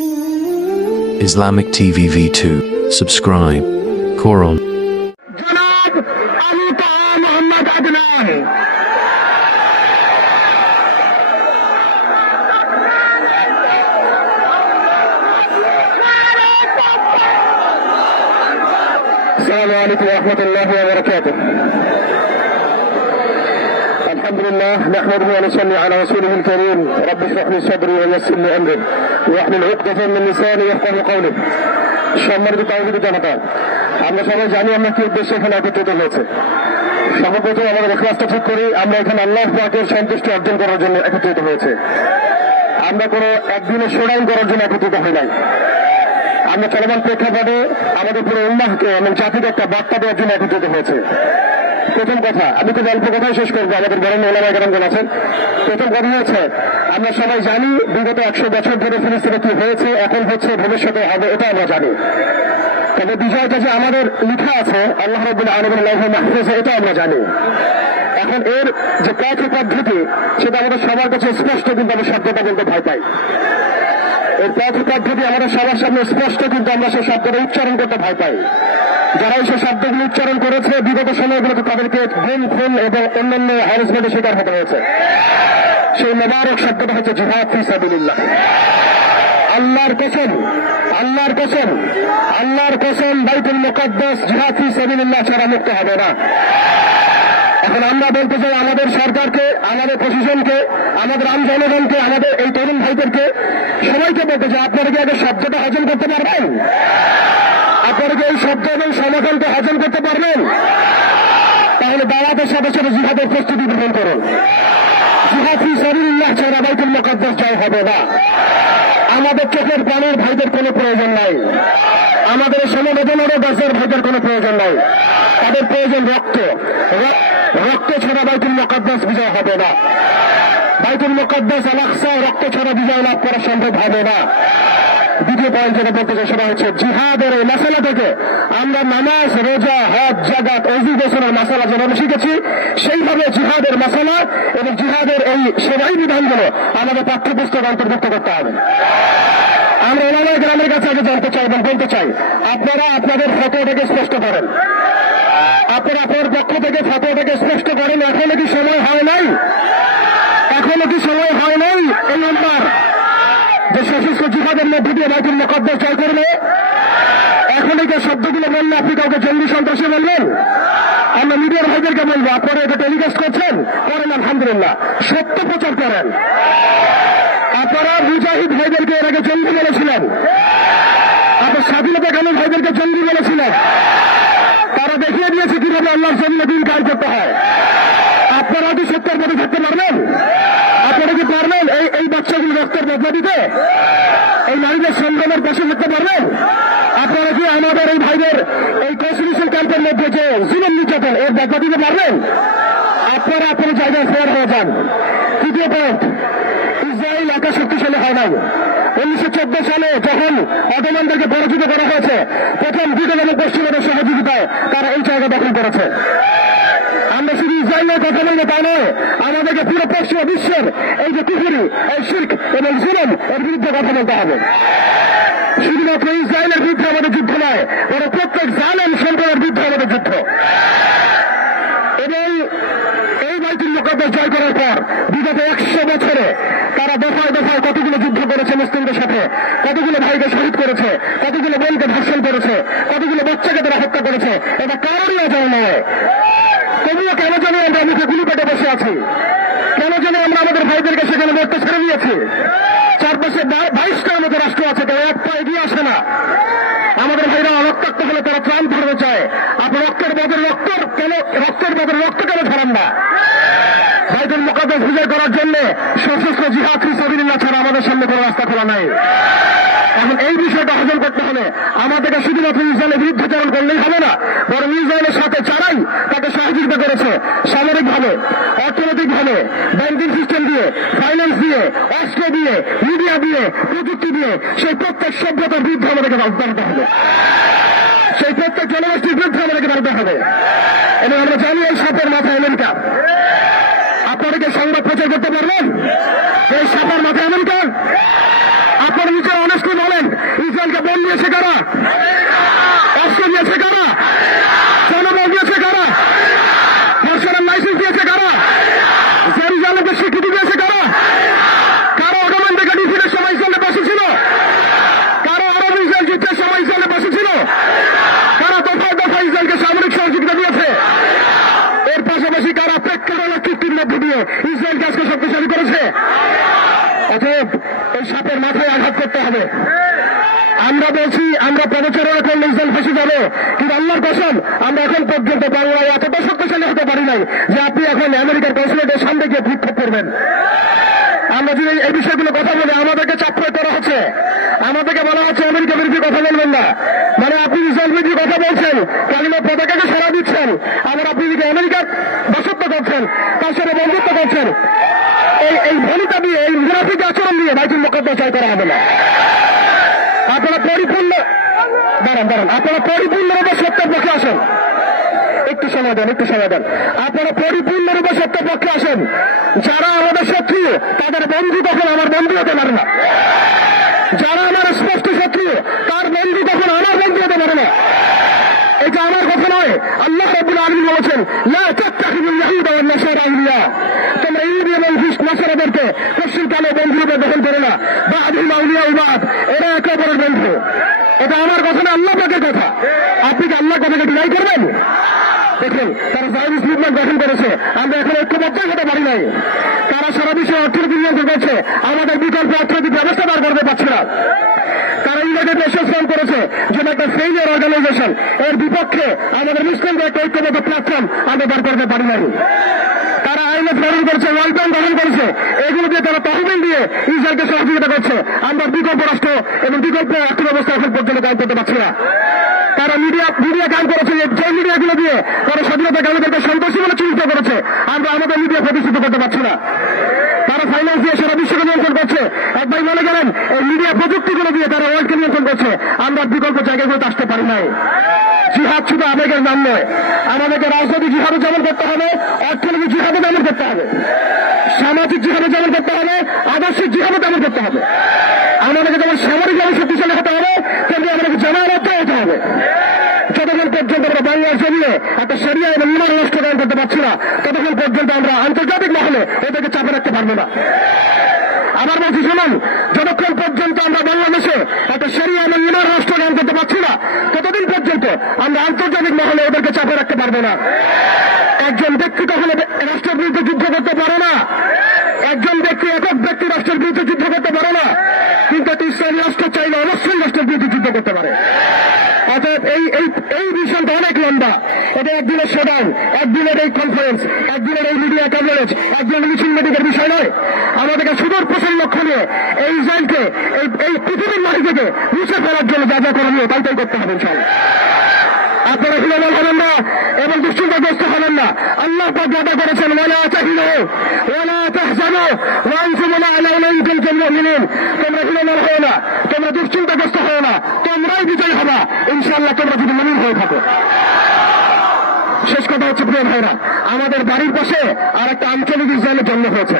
Islamic TV V2. Subscribe. Quran. জনাব আবু তাহা মোহাম্মদ আদনান السلام عليكم ورحمة الله وبركاته. الحمد لله نحمده ونصلي على رسوله الكريم. رب اشرح لي صدري ويسر لي امري واحلل عقدة من لساني يفقهوا قولي. সম্মানিত তাওহীদ জনতা, আমরা সবাই জানি আমরা কি উদ্দেশ্যে এখানে একত্রিত হয়েছে। সর্বপ্রথম আমাদের ইখলাসটা ঠিক করি, আমরা এখানে আল্লাহ পাকের সন্তুষ্টি অর্জন করার জন্য একত্রিত হয়েছে। আমরা কোনো একদিনের শোডাউন করার জন্য একত্রিত হই নাই। আমরা চলমান প্রেক্ষাপটে আমাদের পুরো উম্মাহকে এবং জাতিকে একটা বার্তা দেওয়ার জন্য একত্রিত হয়েছে। প্রথম কথা, আমি তো অল্প কথাই শেষ করবো, আমাদের বড় ওলামায়ে কেরামগণ আছেন। প্রথম কথা হচ্ছে, আমরা সবাই জানি বিগত 100 বছর ধরে ফিলিস্তিনে কি হয়েছে, এখন হচ্ছে, ভবিষ্যতে হবে, এটা আমরা জানি। তবে বিষয়টা যে আমাদের লিখা আছে আল্লাহ রাব্বুল আলামিনের লাউহে মাহফুজে, এটা আমরা জানি। এখন এর যে পথ পদ্ধতি, সেটা আমাদের সবার কাছে স্পষ্ট, কিন্তু আমি শব্দটা বলতে ভয় পাই। এর পথ পদ্ধতি আমাদের সবার সামনে স্পষ্ট, কিন্তু আমরা সেই শব্দটা উচ্চারণ করতে ভয় পাই। যারা এই শব্দগুলো উচ্চারণ করেছে বিগত সময়গুলোতে তাদেরকে গুম, খুন এবং অন্যান্য হ্যারাসমেন্টের শিকার হতে হয়েছে। সেই মোবারক শব্দটা হচ্ছে জিহাদ ফি সাবিলিল্লাহ। আল্লাহর কসম, আল্লাহর কসম, আল্লাহর কসম, বাইতুল মুকাদ্দাস জিহাদ ফি সাবিলিল্লাহ ছাড়া মুক্ত হবে না। এখন আমরা বলতে চাই আমাদের সরকারকে, আমাদের প্রশাসনকে, আমাদের আম জনগণকে, আমাদের এই তরুণ ভাইদেরকে, সবাইকে বলতে চাই, আপনারা কি আগে শব্দটা হজম করতে পারবেন? আপনারা কি এই শব্দ এবং সমাধানকে হজম করতে পারবেন? তাহলে দাওয়াতের সাথে সাথে জিহাদের প্রস্তুতি গ্রহণ করুন। জিহাদ ফি সাবিলিল্লাহ ছাড়া বাইতুল মুকাদ্দাস জয় হবে না। আমাদের চোখের প্রাণের ভাইদের কোনো প্রয়োজন নাই, আমাদের সমবেদনারও গাছের ভাইদের কোনো প্রয়োজন নাই। তাদের প্রয়োজন রক্ত। রক্ত ছাড়া বাইতুল মুকাদ্দাস বিজয় হবে না। বাইতুল মুকাদ্দাস আল আকসা রক্ত ছাড়া বিজয় লাভ করা সম্ভব হবে না। দ্বিতীয় পয়েন্ট যেটা বলতে চাই সেটা হচ্ছে, জিহাদের এই মাসালা থেকে আমরা নামাজ, রোজা, হজ, জাকাত, ওযু গোসলের মাসালা যেভাবে শিখেছি, সেইভাবে জিহাদের মাসালা এবং জিহাদের এই সেবাই বিধানগুলো আমাদের পাঠ্যপুস্তক অন্তর্ভুক্ত করতে হবে। আমরা ওলামায়ে কেরামের কাছে আগে জানতে চাই এবং বলতে চাই, আপনারা আপনাদের ফতোয়াটাকে স্পষ্ট করেন। আপনারা আপনার পক্ষ থেকে ফতোয়াটাকে স্পষ্ট করেন। এখনো কি সময় হয় নাই? এখনো কি সময় হয় নাই এই উম্মার যে সশস্ত্র জিহাদের মধ্যে দিয়ে বাইতুল মুকাদ্দাস জয় করবে? এখনই যে শব্দগুলো বললে আপনি কাউকে জঙ্গি সন্ত্রাসী বলবেন? আমরা মিডিয়ার ভাইদেরকে বলবো, আপনারা এটা টেলিকাস্ট করছেন, করেন, আলহামদুলিল্লাহ, সত্য প্রচার করেন। আপনারা মুজাহিদ ভাইদেরকে এর আগে জঙ্গি বলেছিলেন, আপনার স্বাধীনতাকামী ভাইদেরকে জঙ্গি বলেছিলেন। তারা দেখিয়ে দিয়েছে কিভাবে আল্লাহর জমিনে দিন কায়েম করতে হয়। আপনারা কি সত্যের পথে থাকতে পারবেন? আপনারা কি পারবেন এই বাচ্চাগুলো রক্তের বদলা দিতে? এই নারীদের সংগ্রামের পাশে থাকতে পারবেন? আপনারা কি আমাদের এই ভাইদের এই কনস্টিটিউশন ক্যাম্পের মধ্যে যে জুলুম নির্যাতন, এর বদলা দিতে পারবেন? আপনারা আপনার জায়গায় ফের হয়ে যান। তৃতীয় পয়েন্ট, ইসরায়েল এত শক্তিশালী হয় নাই। 1914 সালে যখন অটোমানদেরকে পরাজিত করা হয়েছে, প্রথম ব্রিটেন এবং পশ্চিমাদের সহযোগিতায় তারা এই জায়গা দখল করেছে। আমরা শুধু ইসরায়েলের কথা বলবো তা নয়, আমাদেরকে পুরো পশ্চিমা বিশ্বের এই যে কুফরি, এই শিরক এবং জুলুম, এর বিরুদ্ধে কথা বলতে হবে। শুধুমাত্র ইসরায়েলের বিরুদ্ধে আমাদের যুদ্ধ নয়, বরং প্রত্যেক জালেম সম্প্রদায়ের বিরুদ্ধে আমাদের যুদ্ধ। এবং এই বাইতুল মুকাদ্দাস জয় করার পর বিগত 100 বছরে তারা দফায় দফায় কতগুলো যুদ্ধ করেছে মুসলিমদের সাথে, কতগুলো ভাইকে শহীদ করেছে, কতগুলো বোনকে ধর্ষণ করেছে, কতগুলো বাচ্চাকে তারা হত্যা করেছে। এটা কারোরই অজানা নয়। তবুও কেন যেন আমরা মুখে গুলি পেটে বসে আছি? কেন যেন আমরা আমাদের ভাইদেরকে সেখানে মরতে ছেড়ে দিয়েছি? চারপাশে 22টার মতো রাষ্ট্র আছে, তারা এক পা এগিয়ে আসে না। আমাদের ভাইরা রক্তাক্ত হলে তারা ত্রাণ ধরতে চায়। আপনার রক্তের বদলে রক্ত কেন ধরেন না? বাইতুল মুকাদ্দাস বিজয় করার জন্য সশস্ত্র জিহাদ ফি সাবিলিল্লাহ ছাড়া আমাদের সামনে কোনো রাস্তা খোলা নাই। এখন এই বিষয়টা হজম করতে হলে আমাদেরকে শুধুমাত্র ইসরায়েলের বিরুদ্ধাচরণ করলেই হবে না, বরং ইসরায়েলের সাথে যারাই তাকে সহযোগিতা করেছে সামরিকভাবে, অর্থনৈতিকভাবে, ব্যাংকিং সিস্টেম দিয়ে, ফাইন্যান্স দিয়ে, অস্ত্র দিয়ে, মিডিয়া দিয়ে, প্রযুক্তি দিয়ে, সেই প্রত্যেক সভ্যতার বিরুদ্ধে আমাদেরকে রাজনীতি হবে। সেই প্রত্যেক জনগোষ্ঠীর বিরুদ্ধে আমাদেরকে রাজনীতি হবে। এবং আমরা জানি এই সাপের মাথায় আমেরিকা। আপনারা কি সংবাদ প্রচার করতে পারবেন এই সাপের মাথায় আমেরিকা? আপনারা নিজের অনেস্টলি বলেন। দিয়েছে কারা? অস্ত্র দিয়েছে কারা? জনবল দিয়েছে কারা? ধর্ষণের লাইসেন্স দিয়েছে কারা? জেরুজালেমকে স্বীকৃতি দিয়েছে কারা? কারো অটোমান থেকে ডিফিনের সময় ইসরায়েলে বসেছিল? কারো আরব ইসরায়েল যুদ্ধের সময় ইসরায়েলে বসেছিল? কারা দফায় দফায় ইসরায়েলকে সামরিক সহযোগিতা দিয়েছে? এর পাশাপাশি কারা প্রেক্ষাপট চুক্তির মধ্যে দিয়ে ইসরায়েলকে আজকে শক্তিশালী করেছে? অতএব এই সাপের মাথায় আঘাত করতে হবে। আমরা বলছি আমরা প্রবচনের করলে ইসরায়েল ফেসে যাবো, কিন্তু আল্লাহর কসম আমরা এখন পর্যন্ত বাংলায় এতটা শক্তিশালী হতে পারি নাই যে আপনি এখন আমেরিকার কনসুলেটের সামনে গিয়ে বিক্ষোভ করবেন। আমরা যদি এই বিষয়গুলো কথা বলি আমাদেরকে চাপ প্রয়োগ করা হচ্ছে, আমাদেরকে বলা হচ্ছে আমেরিকা বিরোধী কথা বলবেন না, মানে আপনি ইসরায়েল বিরোধী কথা বলছেন, কালিমার পতাকাকে সরা দিচ্ছেন, আবার আপনি যদি আমেরিকার দাসত্ব করছেন, তার সাথে বন্ধুত্ব করছেন, এই ভূমিকা দিয়ে এই মুনাফিক আচরণ দিয়ে বাইতুল মুকাদ্দাস জয় করা হবে না। আপনারা পরিপূর্ণরূপে সত্যের পক্ষে আসেন। একটু সময় দেন। আপনারা পরিপূর্ণরূপে সত্যের পক্ষে আসেন। যারা আমাদের শত্রু তাদের বন্ধু তখন আমার বন্ধু হতে পারে না। যারা আমার স্পষ্ট শত্রু তার বন্ধু তখন আমার বন্ধু হতে পারে না। এটা আমার কথা নয়, আল্লাহ রাব্বুল আলামিন বলেছেন লা তাত্তাখিযুল ইয়াহুদা ওয়ান নাসারা আউলিয়া, তোমরা ইহুদি এবং নাসারাদেরকে পশ্চিমকালে বন্ধুরূপে গ্রহণ করো না। বা'দুহুম আউলিয়াউ বা'দ, এরা একে অপরের বন্ধু। এটা আমার কথা না, আল্লাহ পাকের কথা। আপনি কি আল্লাহর কথাকে ডিনাই করবেন? দেখুন তারা জায়নিস্ট মুভমেন্ট গঠন করেছে, আমরা এখন ঐক্যবদ্ধ হতে পারি নাই। তারা সারা বিশ্বে অর্থনীতি নিয়ন্ত্রণ করছে, আমাদের বিকল্প অর্থনৈতিক ব্যবস্থা বার করতে পারছে না। তারা ইউনাইটেড নেশনস ফর্ম করেছে যেটা একটা ফেইলিয়ার অর্গানাইজেশন, এর বিপক্ষে আমাদের মুসলিমদের একটা ঐক্যবদ্ধ প্ল্যাটফর্ম আমরা বার করতে পারি নাই। তারা আইনে গ্রহণ করেছে, ওয়ার্ল্ড ব্যাংক গ্রহণ করেছে, এগুলো দিয়ে তারা তহবিল দিয়ে ইসরায়েলকে সহযোগিতা করছে। আমরা বিকল্প রাষ্ট্র এবং বিকল্প রাষ্ট্র ব্যবস্থা এখন পর্যন্ত কাজ করতে পারছি না। তারা মিডিয়া কাজ করেছে, যে মিডিয়াগুলো দিয়ে তারা স্বাধীনতা কামীদেরকে সন্ত্রাসী বলে চিহ্নিত করেছে, আমরা আমাদের মিডিয়া প্রতিষ্ঠিত করতে পারছি না। তারা ফাইন্যান্স দিয়ে সারা বিশ্বকে নিয়ন্ত্রণ করছে। একবার মনে করেন এই মিডিয়া প্রযুক্তিগুলো দিয়ে তারা ওয়ার্ল্ডকে নিয়ন্ত্রণ করছে, আমরা বিকল্প জায়গাগুলোতে আসতে পারি নাই। জিহাদ শুধু আবেগের নাম নয়, আমাদেরকে রাজনৈতিক জিহাদও যেমন করতে হবে, অর্থনৈতিক জিহাদও যেমন করতে হবে, সামাজিক জিহাদও যেমন করতে হবে, আদর্শিক জিহাদও তেমন করতে হবে। আমাদেরকে যেমন সামরিকভাবে শক্তিশালী হতে হবে, তেমনি আমাদেরকে জামায়াত হতে হবে। যতক্ষণ পর্যন্ত আমরা বাংলার জমিয়ে একটা শরিয়া এবং ইমান রাষ্ট্র গঠন করতে পারছি না, ততক্ষণ পর্যন্ত আমরা আন্তর্জাতিক মহলে এদেরকে চাপে রাখতে পারবো না। আমার বলছি শুনুন, যতক্ষণ পর্যন্ত আমরা বাংলাদেশে একটা শরিয়া এবং ইমান রাষ্ট্র গঠন করতে পারছি না, ততদিন পর্যন্ত আমরা আন্তর্জাতিক মহলে এদেরকে চাপে রাখতে পারবো না। একজন ব্যক্তি কখনো রাষ্ট্রের বিরুদ্ধে যুদ্ধ করতে পারে না, একজন ব্যক্তি একক ব্যক্তি রাষ্ট্রের বিরুদ্ধে যুদ্ধ করতে পারে না, কিন্তু একটি ইসলামী রাষ্ট্র চাইলে অবশ্যই রাষ্ট্রের বিরুদ্ধে যুদ্ধ করতে পারে। অতএব এই বিষয়টা অনেক লম্বা, এটা একদিনের শোডাউন, একদিনের এই কনফারেন্স, একদিনের এই মিডিয়া কভারেজ, একদিনের মিছিল মিটিংয়ের বিষয় নয়। আমাদেরকে সুদূর প্রসারী লক্ষ্য নিয়ে এই ইসরায়েলকে এই পৃথিবীর মাটি থেকে মুছে ফেলার জন্য যা যা করণীয় তাই করতে হবে ইনশাআল্লাহ। আপনারা হিলাল হবেন না এবং দুশ্চিন্তাগ্রস্ত হবেন না। আল্লাহ পাক ওয়াদা করেছেন ওয়ালা তাহিনু ওয়ালা তাহজানু ওয়া আনতুম আ'লাউনা ইন কুনতুম মুমিনিন। তোমরা হিলাল হও না, তোমরা দুশ্চিন্তাগ্রস্ত হও না, তোমরাই বিজয়ী হবা ইনশাআল্লাহ, তোমরা যদি মুমিন হয়ে থাকো। শেষ কথা হচ্ছে প্রিয় ভাইরা, আমাদের বাড়ির পাশে আর একটা আঞ্চলিক ইসরায়েলের জন্ম হয়েছে।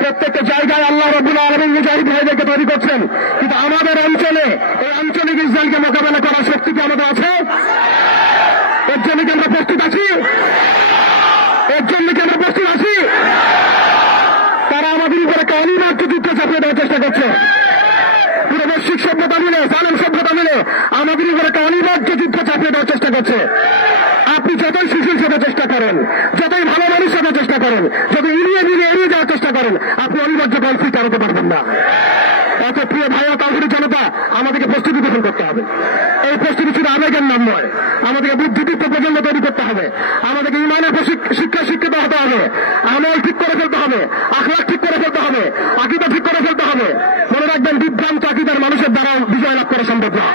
প্রত্যেকটা জায়গায় আল্লাহ রাব্বুল আলামিন মুজাহিদ ভাইদেরকে তৈরি করছেন, কিন্তু আমাদের অঞ্চলে এই আঞ্চলিক ইসরায়েলকে মোকাবেলা করার শক্তি কি আমাদের আছে? এর জন্য কি আমরা প্রস্তুত আছি? তারা আমাদের উপরে কালিমার যুদ্ধ চাপিয়ে দেওয়ার চেষ্টা করছে। পুরো বৈশ্বিক সভ্যতা মিলে, জালেম সভ্যতা মিলে আমাদের উপরে কালিমার যুদ্ধ চাপিয়ে দেওয়ার চেষ্টা করছে। আপনি যতই সুশীল হতে চেষ্টা করেন, যতই ভালো মানুষ হতে চেষ্টা করেন, যত এড়িয়ে যাওয়ার চেষ্টা করেন, আপনি অনিবার্য কনফ্লিক্ট আনতে পারবেন না। অত প্রিয় ভাইয়া তাওহীদের জনতা, আমাদেরকে প্রস্তুতি গ্রহণ করতে হবে। এই প্রস্তুতি শুধু আবেগের নাম নয়, আমাদেরকে বুদ্ধিদীপ্ত প্রজন্ম তৈরি করতে হবে, আমাদেরকে ইমানের শিক্ষায় শিক্ষিত হতে হবে, আমল ঠিক করে ফেলতে হবে, আখলাক ঠিক করে ফেলতে হবে, আকীদা ঠিক করে ফেলতে হবে। মনে রাখবেন, বিভ্রান্ত আকীদার মানুষের দ্বারা বিজয় লাভ করা সম্ভব না।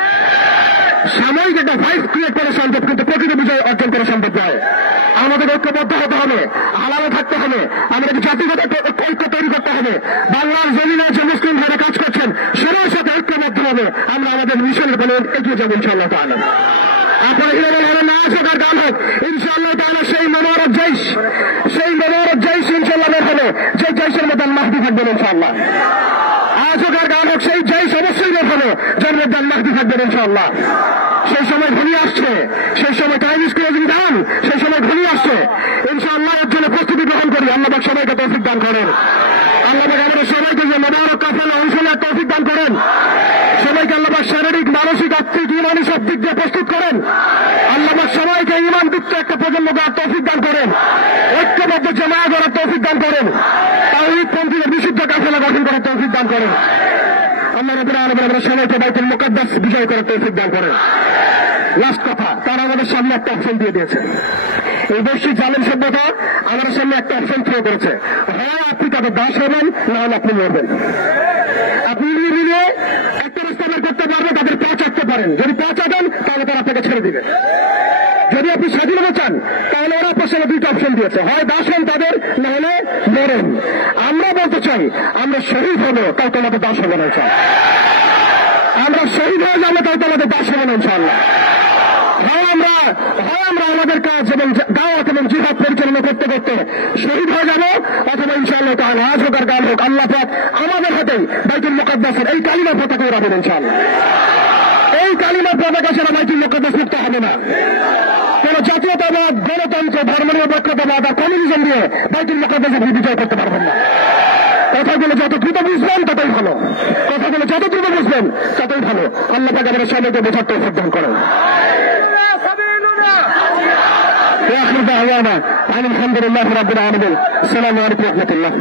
সাময়িক একটা ভাইস ক্রিয়েট করা সম্ভব, কিন্তু প্রকৃত বিজয় অর্জন করা সম্ভব নয়। আমাদের ঐক্যবদ্ধ হতে হবে, হালালে থাকতে হবে, আমাদের জাতিগত ঐক্য তৈরি করতে হবে। বাংলার জমিনে যে মুসলিম ভাইরা কাজ করছেন, সবার সাথে ঐক্যবদ্ধ হবে, আমরা আমাদের মিশনের বলে এগিয়ে যাবো ইনশাআল্লাহ তাআলা। আপনারা হিলাল হলেন না, আজ হোক আর কাল হোক, ইনশাআল্লাহ তাআলা সেই মোবারক জৈশ ইনশাআল্লাহ বের হবে, যে জৈশের মধ্যে মাহদি থাকবেন ইনশাআল্লাহ। আজ হোক আর কাল হোক, সেই জৈশ অবশ্যই বের হবে, যার মধ্যে আল্লাহ থাকবেন ইনশাআল্লাহ। সেই সময় ঘনিয়ে আসছে, সেই সময় টাইম স্কুলের বিধান, সেই সময় ঘনিয়ে আসছে ইনশাআল্লাহ। এর জন্য প্রস্তুতি গ্রহণ করি। আল্লাহ সবাইকে তৌফিক দান করেন। আল্লাহ আমাদের সবাইকে যে মোবারক কাফেলা অংশ নেওয়ার তৌফিক দান করেন। সবাইকে আল্লাহ শারীরিক, মানসিক, আত্মিক, ইমানি সব দিক দিয়ে প্রস্তুত করেন। আল্লাহ সবাইকে ইমান দিচ্ছে একটা প্রজন্ম গড়ার তৌফিক দান করেন। ঐক্যবদ্ধ জামায়াত গড়ার তৌফিক দান করেন। তাওহীদপন্থীদের বিশুদ্ধ কাফেলা গঠন করার তৌফিক দান করেন। আল্লাহ রাব্বুল আলামিন আমাদের সবাইকে বাইতুল মুকাদ্দাস বিজয় করার তৌফিক দান করেন। লাস্ট কথা, তারা আমাদের সামনে একটা অপশন দিয়ে দিয়েছে। এই বৈশ্বিক জালেম সভ্যতা আমাদের সামনে একটা অপশন থ্রো করেছে। হয় আপনি তাদের দাস হবেন, না হলে আপনি মরবেন। আপনি মিলিয়ে একটা রাস্তা বের করতে পারবেন, তাদের পা চাটতে পারেন। যদি পা চাটেন তাহলে তারা আপনাকে ছেড়ে দিবে। যদি আপনি স্বাধীনতা চান তাহলে ওরা আপনার সামনে দুইটা অপশন দিয়েছে, হয় দাস হন তাদের, না হলে মরেন। আমরা বলতে চাই আমরা শহীদ হবো, তাই তোমাদের দাস হবো না ইনশাআল্লাহ। আমরা শহীদ হয়ে যাবো, তাই তোমাদের দাস হবো না ইনশাআল্লাহ। হয় আমরা আমাদের কাজ এবং দাওয়াত এবং জিহাদ পরিচালনা করতে করতে শহীদ হয়ে যাবো, অথবা ইনশাআল্লাহ তাআলা আজ হোক আর কাল হোক আল্লাহ পাক আমাদের হাতেই বাইতুল মুকাদ্দাসের এই কালিমার পতাকা উড়াবেন ইনশাআল্লাহ। এই কালিমার পতাকা ছাড়া বাইতুল মুকাদ্দাস মুক্ত হবে না। কোন জাতীয়তাবাদ, গণতন্ত্র, ধর্মনিরপেক্ষতাবাদ আর কমিউনিজম দিয়ে বাইতুল মুকাদ্দাস আপনি বিজয় করতে পারবেন না। কথাগুলো যত দ্রুত বুঝবেন ততই ভালো, কথাগুলো যত দ্রুত বুঝবেন ততই ভালো। আল্লাহ পাক আমাদের সবাইকে বোঝার তৌফিক দান করেন। وآخر دعوانا أن الحمد لله رب العالمين. السلام عليكم ورحمة الله.